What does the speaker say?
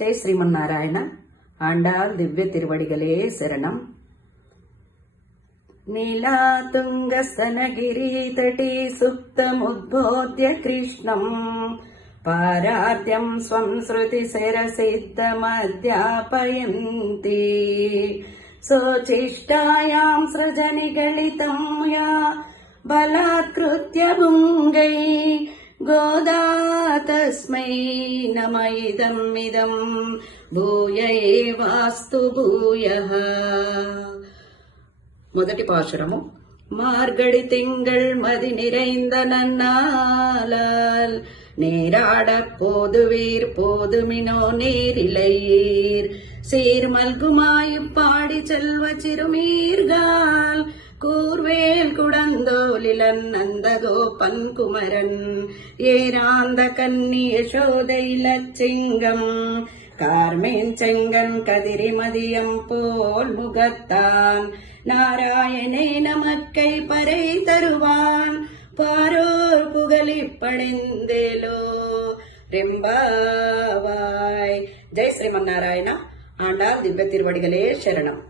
ஜெய் ஸ்ரீமன்னாராயண. ஆண்டாள் திவ்ய திருவடிகளே சரணம். नीलातुङ्गस्तनगिरीतटी सुप्तमुद्बोध्य कृष्णम् पारार्ध्यं स्वं श्रुतिशिरसिद्धमध्यापयन्ति सोचिष्टायां सृजनिगलितं या बलात्कृत्य भुङ्गै गोदा तस्मै नम इदं भूय एवास्तु भूयः. முதட்டி பாசுரமும். மார்கழி திங்கள் மதி நிறைந்த நன்னாளால் நேராட போதுவீர் போதுமினோ நேரிலையீர் சீர்மல்குமாயு பாடி செல்வ சிறுமீர்கால் கூர்வேல் குடந்தோலிலன் நந்தகோபன் குமரன் ஏராந்த கன்னி யசோதை லச்சிங்கம் கார்மேன் செங்கன் கதிரி மதியம் போல் முகத்தான் நாராயணே நமக்கை பறை தருவான் பாரோர் புகழி பணிந்தேலோ ரெம்பாவாய். ஜெய் ஸ்ரீமன்னாராயணா. ஆண்டாள் திவ்ய திருவடிகளே சரணம்.